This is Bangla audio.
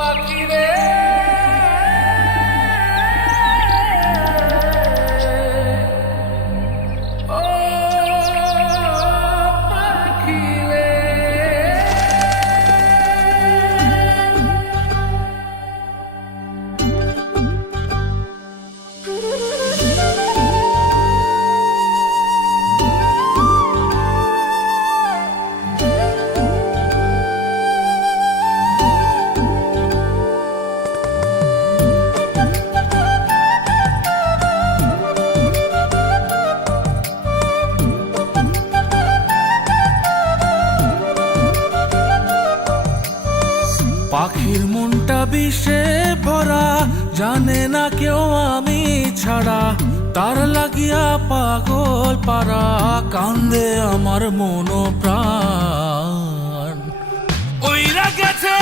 পাখি রে ও পাখি রে পাখির মনটা বিষে ভরা, জানে না কেউ আমি ছাড়া, তার লাগিয়া পাগল পারা, কান্দে আমার মন প্রাণ। ওইরা গেছে